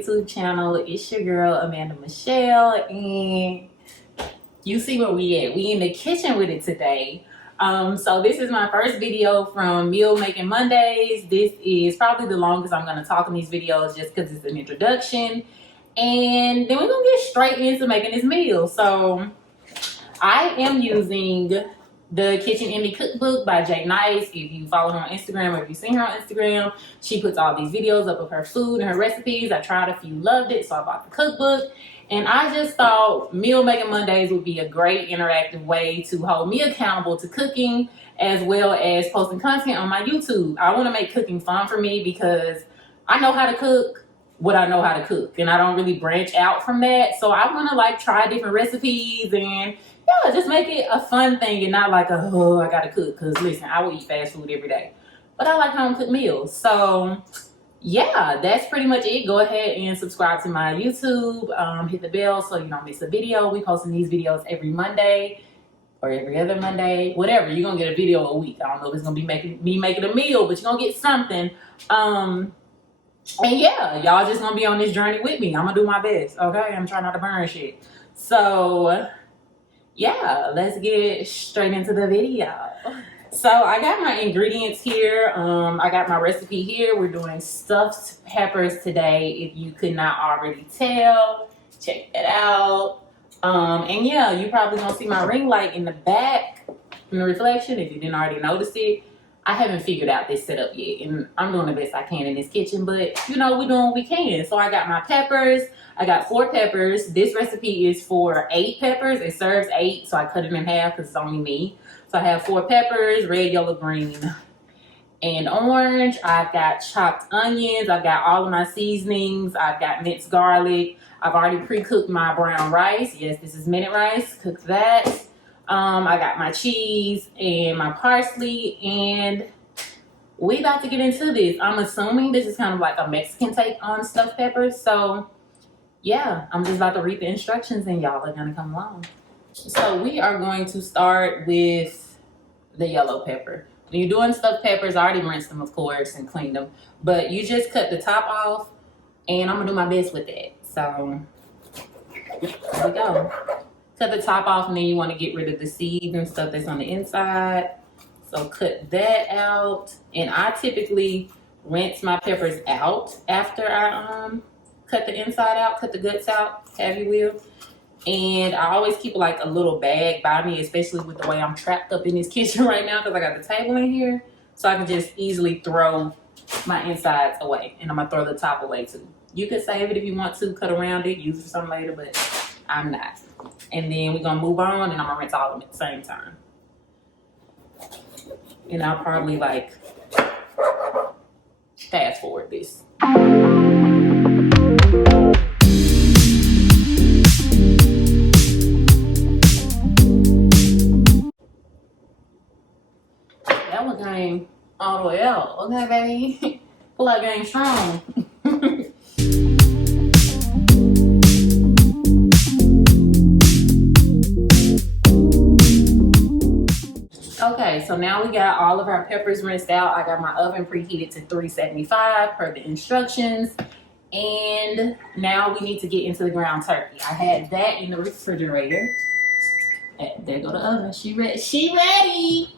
YouTube channel. It's your girl Amanda Michelle, and you see where we at. We in the kitchen with it today. So this is my first video from Meal Making Mondays. This is probably the longest I'm gonna talk in these videos just because it's an introduction. And then we're gonna get straight into making this meal. So I am using the Kitchen Indie Cookbook by Jay Nice. If you follow her on Instagram or if you've seen her on Instagram, she puts all these videos up of her food and her recipes. I tried a few, loved it, so I bought the cookbook. And I just thought Meal Making Mondays would be a great interactive way to hold me accountable to cooking as well as posting content on my YouTube. I want to make cooking fun for me because I know how to cook what I know how to cook, and I don't really branch out from that. So I want to try different recipes and yeah, just make it a fun thing and not like I gotta cook. Because listen, I will eat fast food every day, but I like home cooked meals. So yeah, that's pretty much it. Go ahead and subscribe to my YouTube. Hit the bell so you don't miss a video. We posting these videos every Monday or every other Monday, whatever. You're gonna get a video a week. I don't know if it's gonna be me making a meal, but you're gonna get something. And yeah, y'all just gonna be on this journey with me. I'm gonna do my best, okay? I'm trying not to burn shit. So yeah, let's get straight into the video. So I got my ingredients here. I got my recipe here. We're doing stuffed peppers today. If you could not already tell, check that out. And yeah, you probably gonna see my ring light in the back in the reflection if you didn't already notice it. I haven't figured out this setup yet, and I'm doing the best I can in this kitchen, but you know, we're doing what we can. So I got my peppers. I got 4 peppers. This recipe is for 8 peppers. It serves 8, so I cut it in half because it's only me. So I have 4 peppers, red, yellow, green, and orange. I've got chopped onions. I've got all of my seasonings. I've got minced garlic. I've already pre-cooked my brown rice. Yes, this is minute rice. Cook that. I got my cheese and my parsley, and we about to get into this. I'm assuming this is kind of like a Mexican take on stuffed peppers. So yeah, I'm just about to read the instructions and y'all are gonna come along. So we are going to start with the yellow pepper. When you're doing stuffed peppers, I already rinsed them, of course, and cleaned them, but you just cut the top off, and I'm gonna do my best with that. So there we go. Cut the top off, and then you want to get rid of the seeds and stuff that's on the inside. So cut that out. And I typically rinse my peppers out after I cut the inside out, cut the guts out, have you will. And I always keep like a little bag by me, especially with the way I'm trapped up in this kitchen right now because I got the table in here. So I can just easily throw my insides away. And I'm going to throw the top away too. You can save it if you want to, cut around it, use it for something later, but I'm not. And then we're gonna move on, and I'm gonna rinse all of them at the same time. And I'll probably fast forward this. That one came all the way out. Okay, baby. Feel like I ain't strong. Okay, so now we got all of our peppers rinsed out. I got my oven preheated to 375 per the instructions. And now we need to get into the ground turkey. I had that in the refrigerator. There go the oven. She ready.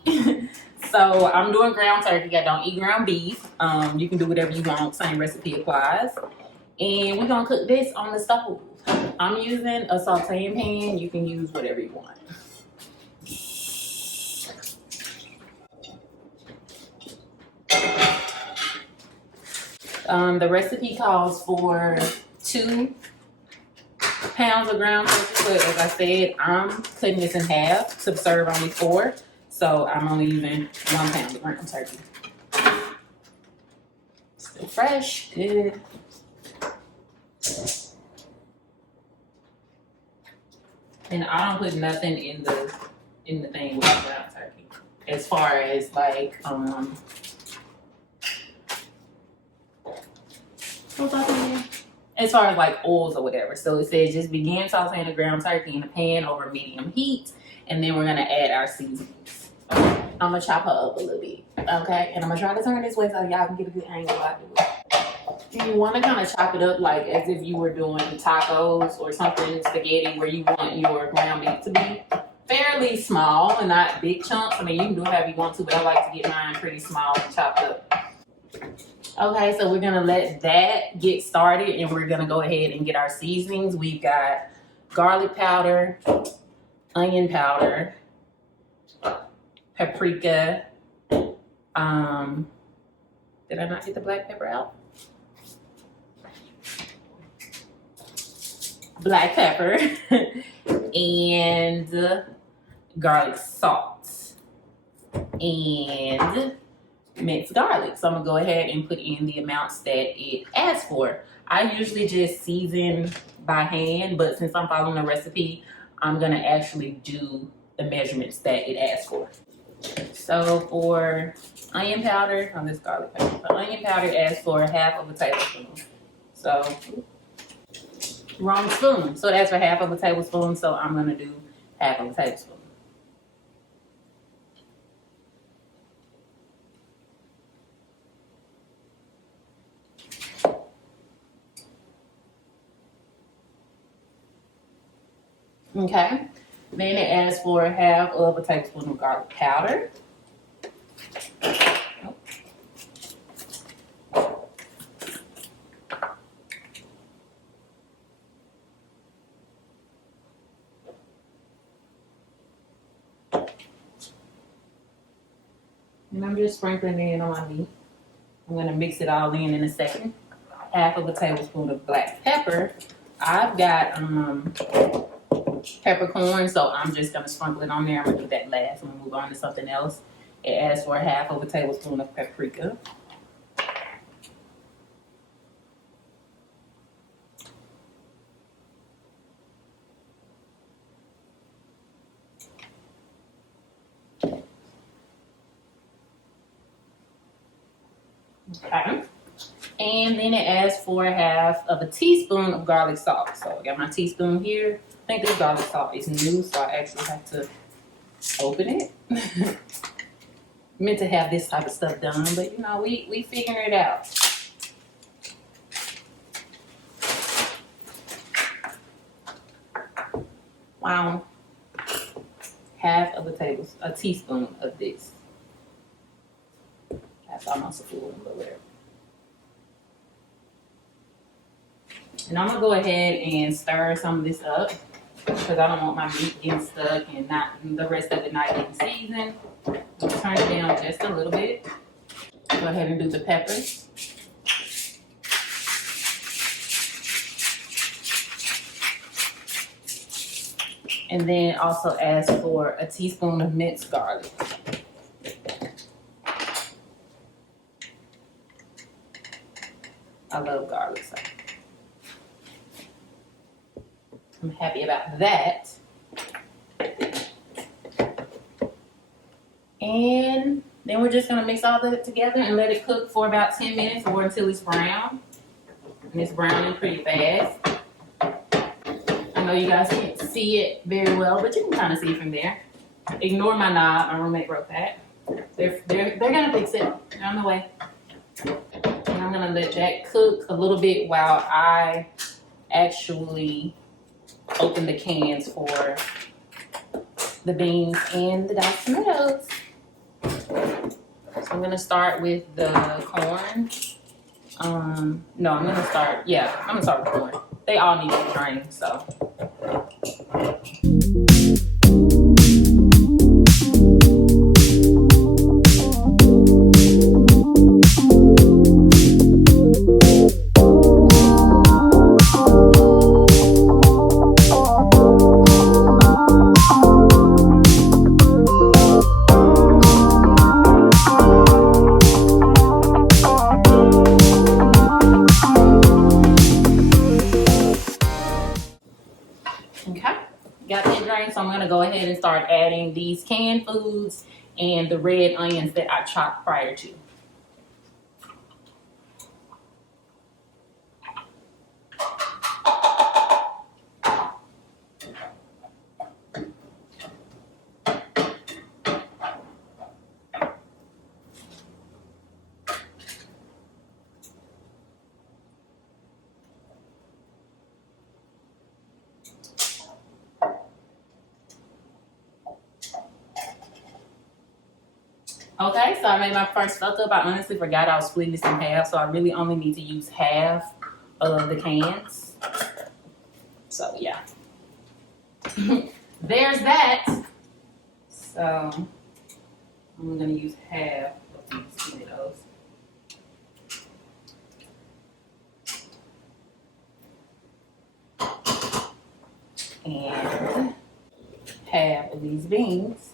So I'm doing ground turkey. I don't eat ground beef. You can do whatever you want. Same recipe applies. And we're gonna cook this on the stove. I'm using a sauteing pan. You can use whatever you want. The recipe calls for 2 pounds of ground turkey, but as I said, I'm cutting this in half to serve only 4, so I'm only using 1 pound of ground turkey. Still fresh, good. And I don't put nothing in the thing with ground turkey, as far as as far as oils or whatever. So it says just begin sauteing the ground turkey in a pan over medium heat, and then we're gonna add our seasonings. I'm gonna chop her up a little bit, okay? And I'm gonna try to turn this way so y'all can get a good angle while I do it. You want to kind of chop it up like as if you were doing tacos or something, spaghetti, where you want your ground beef to be fairly small and not big chunks. I mean, you can do however you want to, but I like to get mine pretty small and chopped up. Okay, so we're going to let that get started, and we're going to go ahead and get our seasonings. We've got garlic powder, onion powder, paprika. Did I not get the black pepper out? Black pepper and garlic salt and minced garlic. So I'm gonna go ahead and put in the amounts that it asks for. I usually just season by hand, but since I'm following a recipe, I'm gonna actually do the measurements that it asks for. So for onion powder, on this garlic powder, the onion powder asks for half of a tablespoon. So wrong spoon. So that's for half of a tablespoon. So I'm gonna do half of a tablespoon. Okay. Then it asks for half of a tablespoon of garlic powder. And I'm just sprinkling it on my meat. I'm gonna mix it all in a second. Half of a tablespoon of black pepper. I've got peppercorn, so I'm just gonna sprinkle it on there. I'm gonna do that last. I'm gonna move on to something else. It asks for half of a tablespoon of paprika. Okay. And then it asks for half of a teaspoon of garlic salt. So I got my teaspoon here. I think this garlic salt is new, so I actually have to open it. Meant to have this type of stuff done, but you know, we figuring it out. Wow. Half of a teaspoon of this. That's almost a full one, but whatever. And I'm gonna go ahead and stir some of this up because I don't want my meat getting stuck and not the rest of it not getting seasoned. Turn it down just a little bit. Go ahead and do the peppers. And then also ask for a teaspoon of minced garlic. I love garlic, so I'm happy about that. And then we're just gonna mix all that together and let it cook for about 10 minutes or until it's brown. And it's browning pretty fast. I know you guys can't see it very well, but you can kind of see from there. Ignore my knob, my roommate broke that. They're gonna fix it. They're on the way. And I'm gonna let that cook a little bit while I actually open the cans for the beans and the diced tomatoes. So I'm gonna start with the corn. No, I'm gonna start with corn. They all need to be drained, so. Okay, got that drained, so I'm gonna go ahead and start adding these canned foods and the red onions that I chopped prior to. Okay, so I made my first fuck up. I honestly forgot I was splitting this in half, so I really only need to use half of the cans. So yeah. There's that. So I'm gonna use half of these tomatoes. And half of these beans.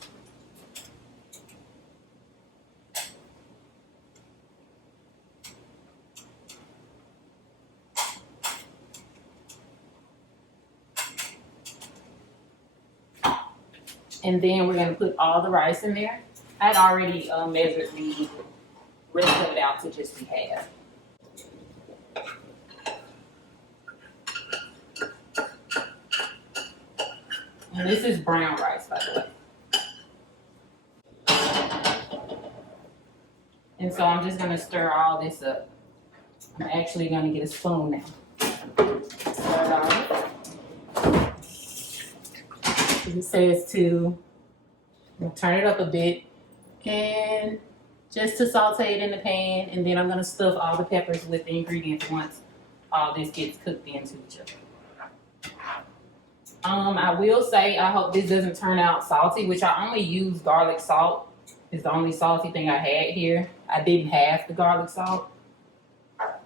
And then we're gonna put all the rice in there. I'd already measured the rest of it out to just be half. And this is brown rice, by the way. And so I'm just gonna stir all this up. I'm actually gonna get a spoon now. Stir it all. It says to turn it up a bit and just to saute it in the pan, and then I'm gonna stuff all the peppers with the ingredients once all this gets cooked into each other. I will say I hope this doesn't turn out salty, which I only use garlic salt. It's the only salty thing I had here. I didn't have the garlic salt.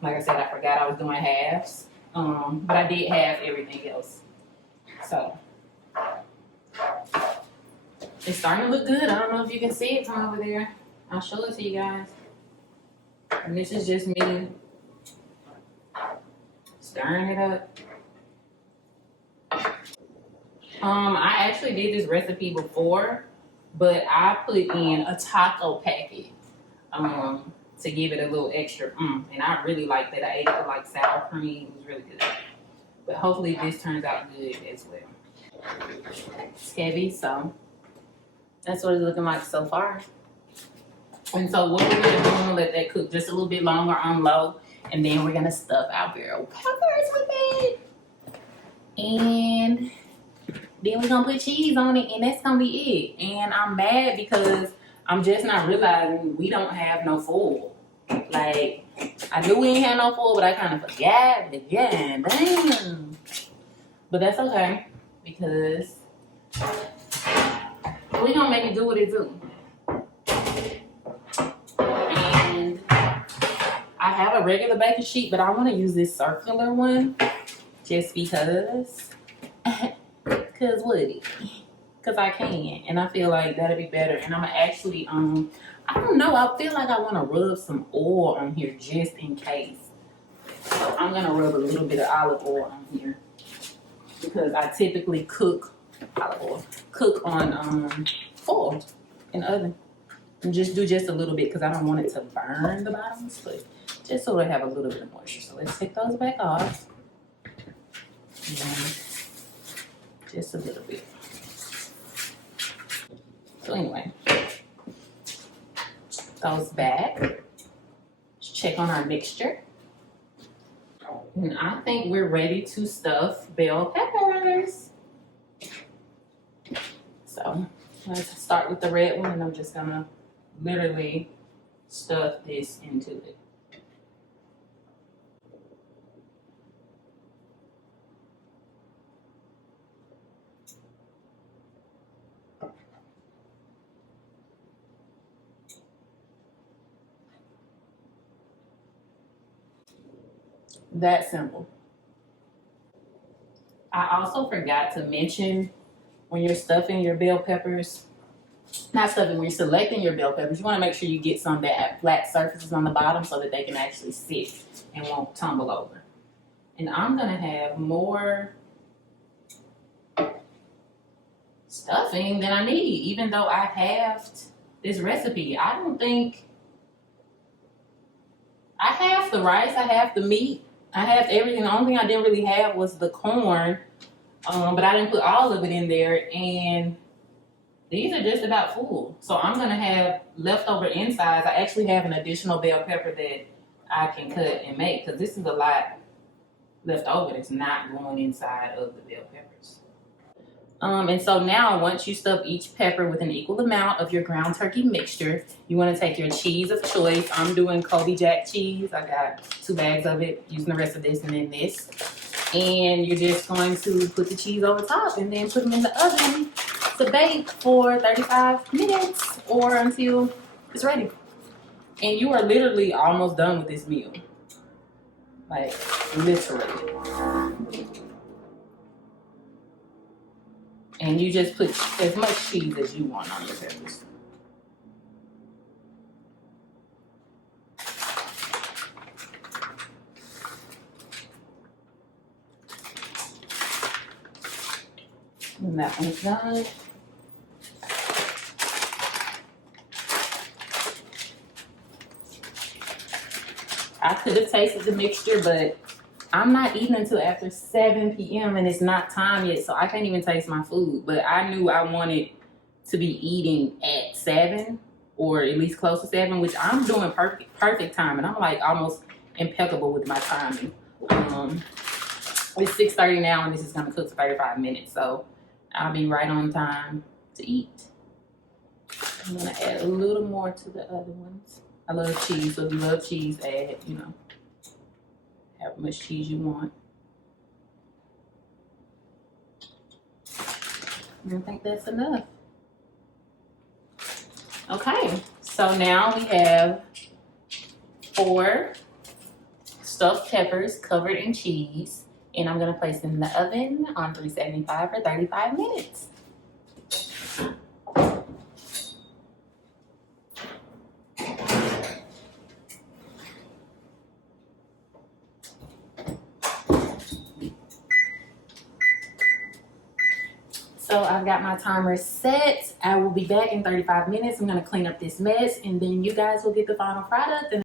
Like I said, I forgot I was doing halves, but I did have everything else. So it's starting to look good. I don't know if you can see it from over there. I'll show it to you guys. And this is just me stirring it up. I actually did this recipe before, but I put in a taco packet to give it a little extra and I really liked that. I ate it with like sour cream. It was really good. But hopefully this turns out good as well. It's heavy, so that's what it's looking like so far. And so what we're gonna do, we're gonna let that cook just a little bit longer on low, and then we're gonna stuff our bell peppers with it. And then we're gonna put cheese on it, and that's gonna be it. And I'm mad because I'm just not realizing we don't have no foil. Like, I knew we ain't had no foil, but I kind of forgot again. Damn. But that's okay, because we gonna make it do what it do. And I have a regular baking sheet, but I want to use this circular one just because. Cause Woody, cause I can, and I feel like that'll be better. And I'm actually, I don't know. I feel like I want to rub some oil on here just in case. So I'm gonna rub a little bit of olive oil on here because I typically cook on foil in the oven, and just do just a little bit because I don't want it to burn the bottoms, but just so they have a little bit of moisture. So let's take those back off. Just a little bit. So anyway, those back. Let's check on our mixture. And I think we're ready to stuff bell peppers. So let's start with the red one, and I'm just gonna literally stuff this into it. That simple. I also forgot to mention when you're stuffing your bell peppers, not stuffing, when you're selecting your bell peppers, you want to make sure you get some that have flat surfaces on the bottom so that they can actually sit and won't tumble over. And I'm going to have more stuffing than I need, even though I have this recipe. I don't think I have the rice, I have the meat, I have everything. The only thing I didn't really have was the corn, but I didn't put all of it in there, and these are just about full. So I'm gonna have leftover insides. I actually have an additional bell pepper that I can cut and make, because this is a lot left over that's not going inside of the bell peppers. And so now once you stuff each pepper with an equal amount of your ground turkey mixture, you want to take your cheese of choice. I'm doing Colby Jack cheese. I got 2 bags of it, using the rest of this and then this. And you're just going to put the cheese over top and then put them in the oven to bake for 35 minutes or until it's ready. And you are literally almost done with this meal. Like, literally. And you just put as much cheese as you want on your peppers. When that one's done, I could have tasted the mixture, but I'm not eating until after 7 p.m. and it's not time yet, so I can't even taste my food. But I knew I wanted to be eating at 7 or at least close to 7, which I'm doing perfect time, and I'm like almost impeccable with my timing. It's 6:30 now, and this is gonna cook for 35 minutes, so I'll be right on time to eat. I'm gonna add a little more to the other ones. I love cheese, so if you love cheese, add, you know, however much cheese you want. And I think that's enough. Okay, so now we have 4 stuffed peppers covered in cheese, and I'm gonna place them in the oven on 375 for 35 minutes. So I've got my timer set. I will be back in 35 minutes. I'm gonna clean up this mess, and then you guys will get the final product. And